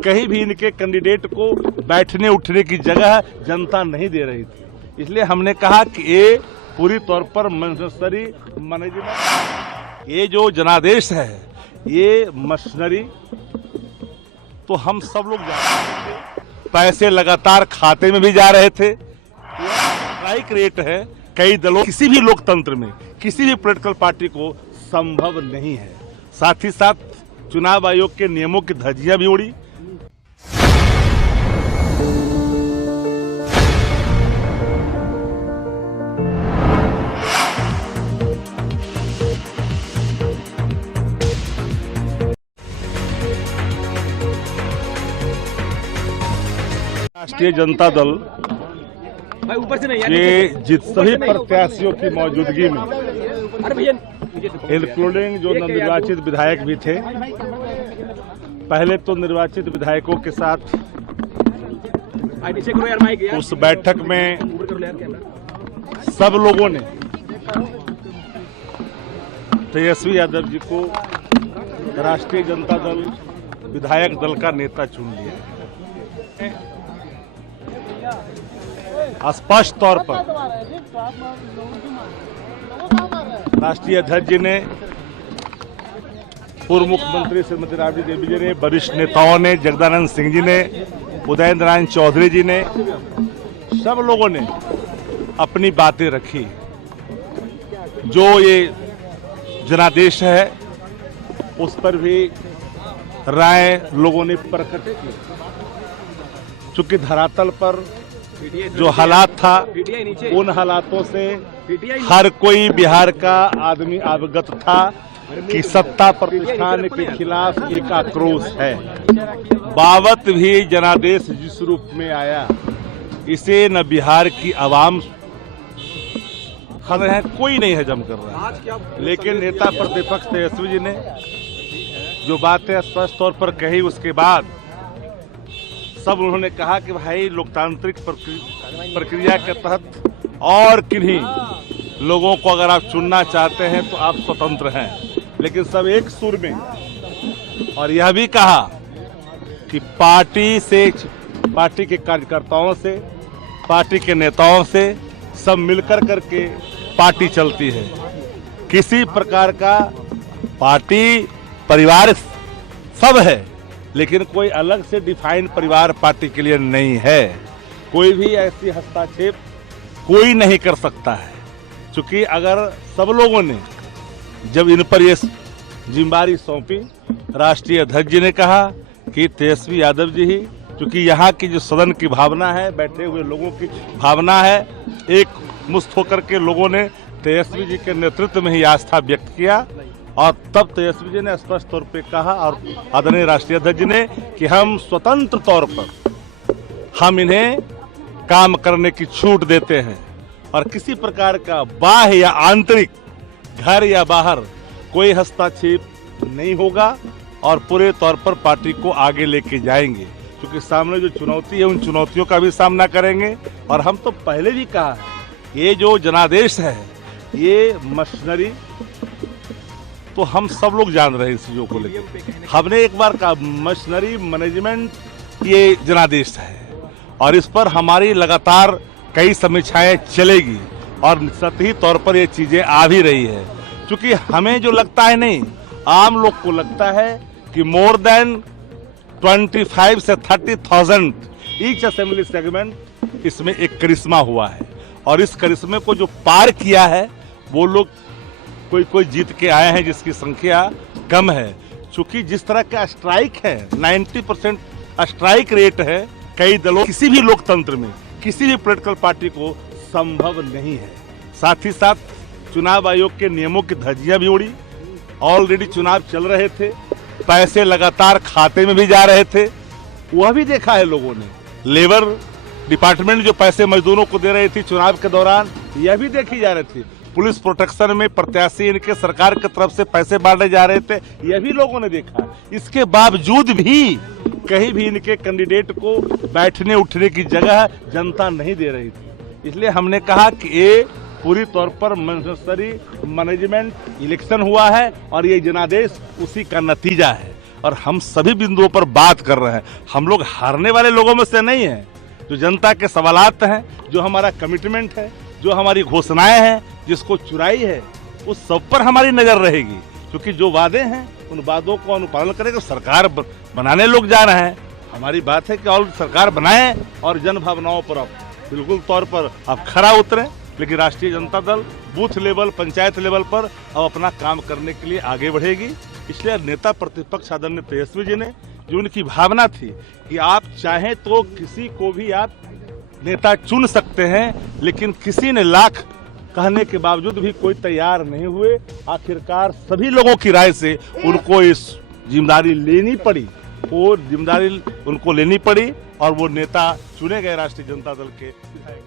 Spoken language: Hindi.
कहीं भी इनके कैंडिडेट को बैठने उठने की जगह जनता नहीं दे रही थी। इसलिए हमने कहा कि ये पूरी तौर पर मशीनरी मैनेजमेंट, ये जो जनादेश है ये मशीनरी, तो हम सब लोग जानते थे, पैसे लगातार खाते में भी जा रहे थे। स्ट्राइक रेट है कई दलों, किसी भी लोकतंत्र में किसी भी पॉलिटिकल पार्टी को संभव नहीं है। साथ ही साथ चुनाव आयोग के नियमों की धज्जियां भी उड़ी। राष्ट्रीय जनता दल के सभी प्रत्याशियों की मौजूदगी में, इंक्लूडिंग जो नवनिर्वाचित विधायक भी थे, पहले तो निर्वाचित विधायकों के साथ उस बैठक में सब लोगों ने तेजस्वी यादव जी को राष्ट्रीय जनता दल विधायक दल का नेता चुन लिया। स्पष्ट तौर पर राष्ट्रीय अध्यक्ष जी ने, पूर्व मुख्यमंत्री श्रीमती राबड़ी देवी जी ने, वरिष्ठ नेताओं ने, जगदानंद सिंह जी ने, उदयन नारायण चौधरी जी ने, सब लोगों ने अपनी बातें रखी। जो ये जनादेश है उस पर भी राय लोगों ने प्रकट की। चूंकि धरातल पर जो हालात था, उन हालातों से हर कोई बिहार का आदमी अवगत था कि सत्ता प्रतिष्ठान के खिलाफ एक आक्रोश है। बावत भी जनादेश जिस रूप में आया, इसे न बिहार की आवाम है, कोई नहीं हजम कर रहा है। लेकिन नेता प्रतिपक्ष तेजस्वी जी ने जो बातें स्पष्ट तौर पर कही, उसके बाद सब उन्होंने कहा कि भाई लोकतांत्रिक प्रक्रिया के तहत और किन्हीं लोगों को अगर आप चुनना चाहते हैं तो आप स्वतंत्र हैं। लेकिन सब एक सुर में, और यह भी कहा कि पार्टी के कार्यकर्ताओं से, पार्टी के नेताओं से सब मिलकर करके पार्टी चलती है। किसी प्रकार का पार्टी परिवार सब है, लेकिन कोई अलग से डिफाइन परिवार पार्टी के लिए नहीं है। कोई भी ऐसी हस्तक्षेप कोई नहीं कर सकता है। क्योंकि अगर सब लोगों ने जब इन पर ये जिम्मेदारी सौंपी, राष्ट्रीय अध्यक्ष जी ने कहा कि तेजस्वी यादव जी ही, क्योंकि यहाँ की जो सदन की भावना है, बैठे हुए लोगों की भावना है, एक मुश्त होकर के लोगों ने तेजस्वी जी के नेतृत्व में ही आस्था व्यक्त किया। और तब तेजस्वी जी ने स्पष्ट तौर पे कहा, और आदरणीय राष्ट्रीय अध्यक्ष जी ने, कि हम स्वतंत्र तौर पर हम इन्हें काम करने की छूट देते हैं और किसी प्रकार का बाह्य या आंतरिक, घर या बाहर कोई हस्तक्षेप नहीं होगा और पूरे तौर पर पार्टी को आगे लेके जाएंगे। क्योंकि सामने जो चुनौती है, उन चुनौतियों का भी सामना करेंगे। और हम तो पहले भी कहा है, ये जो जनादेश है ये मशीनरी, तो हम सब लोग जान रहे हैं इस चीजों को लेकर। हमने एक बार कहा मशीनरी मैनेजमेंट ये जनादेश है, और इस पर हमारी लगातार कई समीक्षाएं चलेगी और सतही तौर पर ये चीजें आ भी रही है। क्योंकि हमें जो लगता है, नहीं, आम लोग को लगता है कि मोर देन 25 से 30,000 ईच असेंबली सेगमेंट, इसमें एक करिश्मा हुआ है। और इस करिश्मे को जो पार किया है, वो लोग कोई जीत के आए हैं जिसकी संख्या कम है। चूंकि जिस तरह का स्ट्राइक है, 90% स्ट्राइक रेट है कई दलों, किसी भी लोकतंत्र में किसी भी पॉलिटिकल पार्टी को संभव नहीं है। साथ ही साथ चुनाव आयोग के नियमों की धज्जियां भी उड़ी। ऑलरेडी चुनाव चल रहे थे, पैसे लगातार खाते में भी जा रहे थे, वह भी देखा है लोगों ने। लेबर डिपार्टमेंट जो पैसे मजदूरों को दे रही थी चुनाव के दौरान, यह भी देखी जा रही थी। पुलिस प्रोटेक्शन में प्रत्याशी इनके सरकार की तरफ से पैसे बांटे जा रहे थे, यह भी लोगों ने देखा। इसके बावजूद भी कहीं भी इनके कैंडिडेट को बैठने उठने की जगह जनता नहीं दे रही थी। इसलिए हमने कहा कि ये पूरी तौर पर मशीनरी मैनेजमेंट इलेक्शन हुआ है और ये जनादेश उसी का नतीजा है। और हम सभी बिंदुओं पर बात कर रहे हैं। हम लोग हारने वाले लोगों में से नहीं हैं। जो जनता के सवालात हैं, जो हमारा कमिटमेंट है, जो हमारी घोषणाएं हैं, जिसको चुराई है, उस सब पर हमारी नजर रहेगी। क्योंकि जो वादे हैं उन वादों को अनुपालन करेंगे। सरकार बनाने लोग जा रहे हैं। हमारी बात है कि और सरकार बनाएं और जन भावनाओं पर आप बिल्कुल तौर पर आप खरा उतरें। लेकिन राष्ट्रीय Janata Dal booth level, panchayat level पर अब अपना काम करने के लिए आगे बढ़ेगी। इसलिए नेता प्रतिपक्ष आदरणीय तेजस्वी जी ने जो उनकी भावना थी कि आप चाहें तो किसी को भी आप नेता चुन सकते हैं, लेकिन किसी ने लाख कहने के बावजूद भी कोई तैयार नहीं हुए। आखिरकार सभी लोगों की राय से उनको इस जिम्मेदारी लेनी पड़ी। वो जिम्मेदारी उनको लेनी पड़ी और वो नेता चुने गए राष्ट्रीय जनता दल के विधायक।